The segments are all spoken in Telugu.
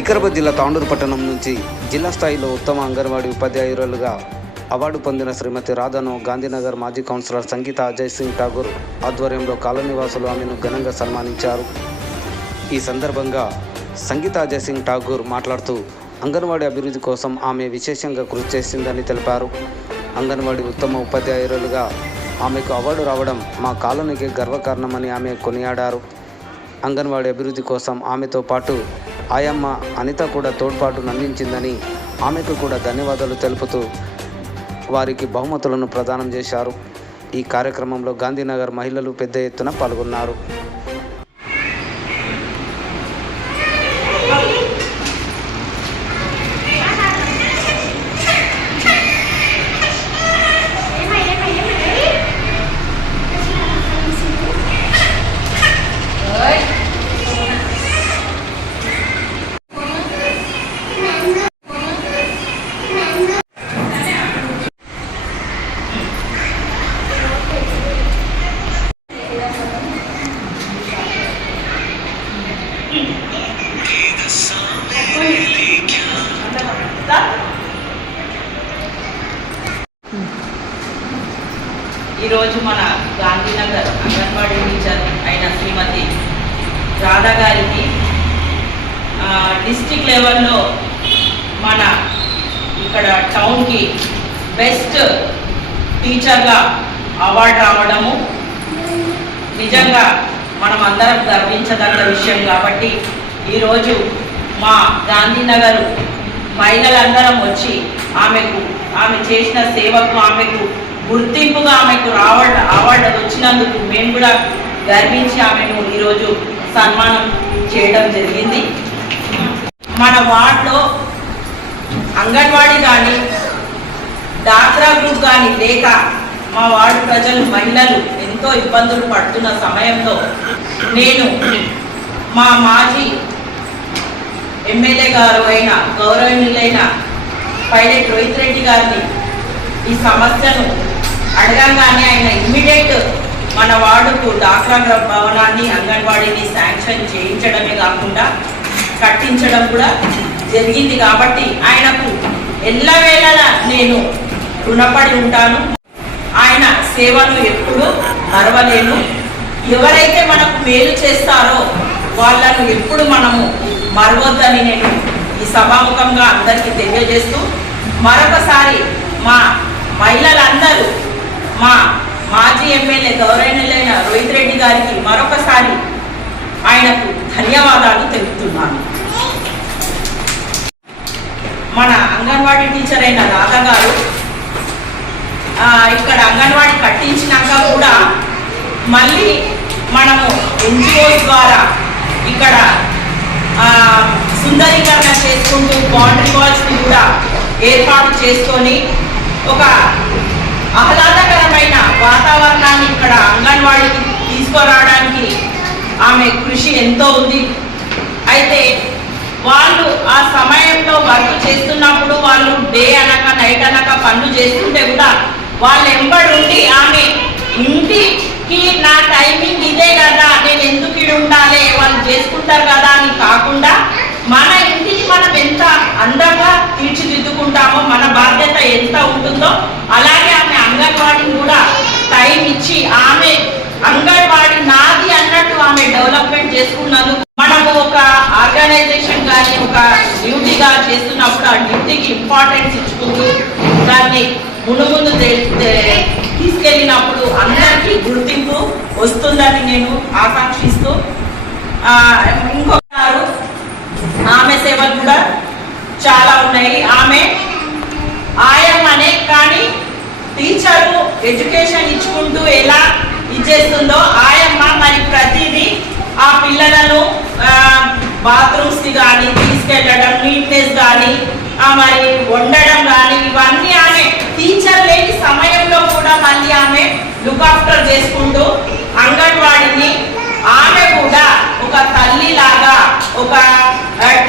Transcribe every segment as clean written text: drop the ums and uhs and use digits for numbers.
వికారాబాద్ జిల్లా తాండూరు పట్టణం నుంచి జిల్లా స్థాయిలో ఉత్తమ అంగన్వాడీ ఉపాధ్యాయురాలుగా అవార్డు పొందిన శ్రీమతి రాధాను గాంధీనగర్ మాజీ కౌన్సిలర్ సంగీత అజయ్ సింగ్ ఠాగూర్ ఆధ్వర్యంలో కాలనీవాసులు ఆమెను ఘనంగా సన్మానించారు. ఈ సందర్భంగా సంగీత అజయ్ సింగ్ ఠాగూర్ మాట్లాడుతూ అంగన్వాడీ అభివృద్ధి కోసం ఆమె విశేషంగా కృషి చేసిందని తెలిపారు. అంగన్వాడీ ఉత్తమ ఉపాధ్యాయురాలుగా ఆమెకు అవార్డు రావడం మా కాలనీకి గర్వకారణమని ఆమె కొనియాడారు. అంగన్వాడీ అభివృద్ధి కోసం ఆమెతో పాటు ఆయమ్మ అనిత కూడా తోడ్పాటును అందించిందని ఆమెకు కూడా ధన్యవాదాలు తెలుపుతూ వారికి బహుమతులను ప్రదానం చేశారు. ఈ కార్యక్రమంలో గాంధీనగర్ మహిళలు పెద్ద ఎత్తున పాల్గొన్నారు. ఈరోజు మన గాంధీనగర్ అంగన్వాడీ టీచర్ అయిన శ్రీమతి రాధా గారికి డిస్ట్రిక్ట్ లెవెల్లో మన ఇక్కడ టౌన్కి బెస్ట్ టీచర్గా అవార్డు రావడము నిజంగా మనం అందరం గర్వించదగ్గ విషయం. కాబట్టి ఈరోజు మా గాంధీనగర్ మహిళలందరం వచ్చి ఆమె చేసిన సేవకు ఆమెకు గుర్తింపుగా ఆమెకు అవార్డు వచ్చినందుకు మేము కూడా గర్వించి ఆమెను ఈరోజు సన్మానం చేయడం జరిగింది. మన వార్డులో అంగన్వాడీ కానీ డాక్రా గ్రూప్ కానీ లేక మా వార్డు ప్రజలు మహిళలు ఎంతో ఇబ్బందులు పడుతున్న సమయంలో నేను మా మాజీ ఎమ్మెల్యే గారు అయిన గౌరవనీయులైన పైలట్ రోహిత్ రెడ్డి గారిని ఈ సమస్యను అడగంగానే ఆయన ఇమ్మీడియట్ మన వార్డుకు డాక్రా భవనాన్ని అంగన్వాడీని శాంక్షన్ చేయించడమే కాకుండా కట్టించడం కూడా జరిగింది. కాబట్టి ఆయనకు ఎల్లవేళలా నేను రుణపడి ఉంటాను. ఆయన సేవను ఎప్పుడు మరవలేను. ఎవరైతే మనకు మేలు చేస్తారో వాళ్ళను ఎప్పుడు మనము మరవద్దని నేను ఈ సభాముఖంగా అందరికీ తెలియజేస్తూ మరొకసారి మా మహిళలందరూ మా మాజీ ఎమ్మెల్యే గౌరవనీయులైన రోహిత్ రెడ్డి గారికి మరొకసారి ఆయనకు ధన్యవాదాలు తెలుపుతున్నాను. మన అంగన్వాడీ టీచర్ అయిన రాధా గారు ఇక్కడ అంగన్వాడీ కట్టించినాక కూడా మళ్ళీ మనము ఎన్జిఓస్ ద్వారా ఇక్కడ సుందరీకరణ చేసుకుంటూ బౌండరీ వాల్స్ని కూడా ఏర్పాటు చేసుకొని ఒక ఆహ్లాదకరమైన వాతావరణాన్ని ఇక్కడ అంగన్వాడీకి తీసుకురావడానికి ఆమె కృషి ఎంతో ఉంది. అయితే వాళ్ళు ఆ సమయంలో వర్క్ చేస్తున్నప్పుడు వాళ్ళు డే అనక నైట్ అనక పనులు చేస్తుంటే కూడా వాళ్ళు ఎంబడుండి ఆమె ఇంటికి నా టైమింగ్ ఇదే కదా, నేను ఎందుకు ఇడు ఉండాలి, వాళ్ళు చేసుకుంటారు కదా అని కాకుండా మన ఇంటికి మనం ఎంత అందంగా తీర్చిదిద్దుకుంటామో మన బాధ్యత ఎంత ఉంటుందో అలాగే ఆమె అంగన్వాడీని కూడా టైం ఇచ్చి ఆమె అంగన్వాడీ నాది అన్నట్టు ఆమె డెవలప్మెంట్ చేసుకున్నందుకు మనము ఒక ఆర్గనైజేషన్ కానీ ఒక డ్యూటీగా చేస్తున్నప్పుడు ఆ డ్యూటీకి ఇంపార్టెన్స్ ఇచ్చుకుంటూ దాన్ని ముందు తీసుకెళ్ళినప్పుడు అందరికీ గుర్తింపు వస్తుందని నేను ఆకాంక్షిస్తూ ఇంకొకరు ఆమె సేవలు కూడా చాలా ఉన్నాయి. ఆమె ఆయమ్మనే కానీ టీచరు ఎడ్యుకేషన్ ఇచ్చుకుంటూ ఎలా ఇచ్చేస్తుందో ఆయమ్మ మరి ప్రతిదీ ఆ పిల్లలను బాత్రూమ్స్కి కానీ తీసుకెళ్ళడం, నీట్నెస్ కానీ మరి వండడం కానీ ఇవన్నీ ఆమె టీచర్ లేని సమయంలో కూడా మళ్ళీ ఆమె లుక్ ఆఫ్టర్ చేసుకుంటూ అంగన్వాడీని ఆమె కూడా ఒక తల్లి లాగా ఒక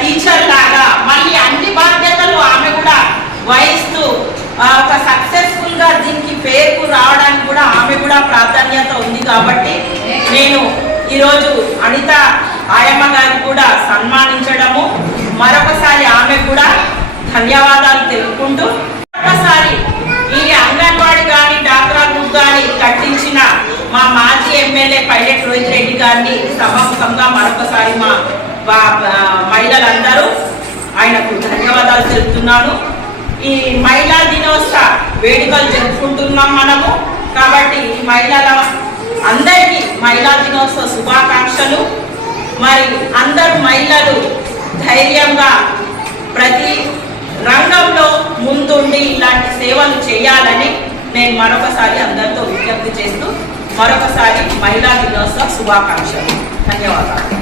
టీచర్ లాగా మళ్ళీ అన్ని బాధ్యతలు ఆమె కూడా వహిస్తూ ఒక సక్సెస్ఫుల్ గా దీనికి పేరుకు రావడానికి కూడా ఆమె కూడా ప్రాధాన్యత ఉంది. కాబట్టి నేను ఈరోజు అనిత ఆయమ్మ గారిని కూడా సన్మానించడము మరొకసారి ఆమె కూడా ధన్యవాదాలు తెలుపుకుంటూ మరొకసారి ఈ అంగన్వాడీ కానీ డాక్రా గ్రూప్ కానీ కట్టించిన మా మాజీ ఎమ్మెల్యే పైలట్ రోహిత్ రెడ్డి గారిని సభాముఖంగా మరొకసారి మా మహిళలందరూ ఆయనకు ధన్యవాదాలు తెలుపుతున్నాను. ఈ మహిళా దినోత్సవ వేడుకలు జరుపుకుంటున్నాం మనము. కాబట్టి మహిళల అందరికీ మహిళా దినోత్సవ శుభాకాంక్షలు. మరి అందరు మహిళలు ధైర్యంగా ప్రతి రంగంలో ముందుండి ఇలాంటి సేవలు చేయాలని నేను మరొకసారి అందరితో విజ్ఞప్తి చేస్తూ మరొకసారి మహిళా దినోత్సవ శుభాకాంక్షలు. ధన్యవాదాలు.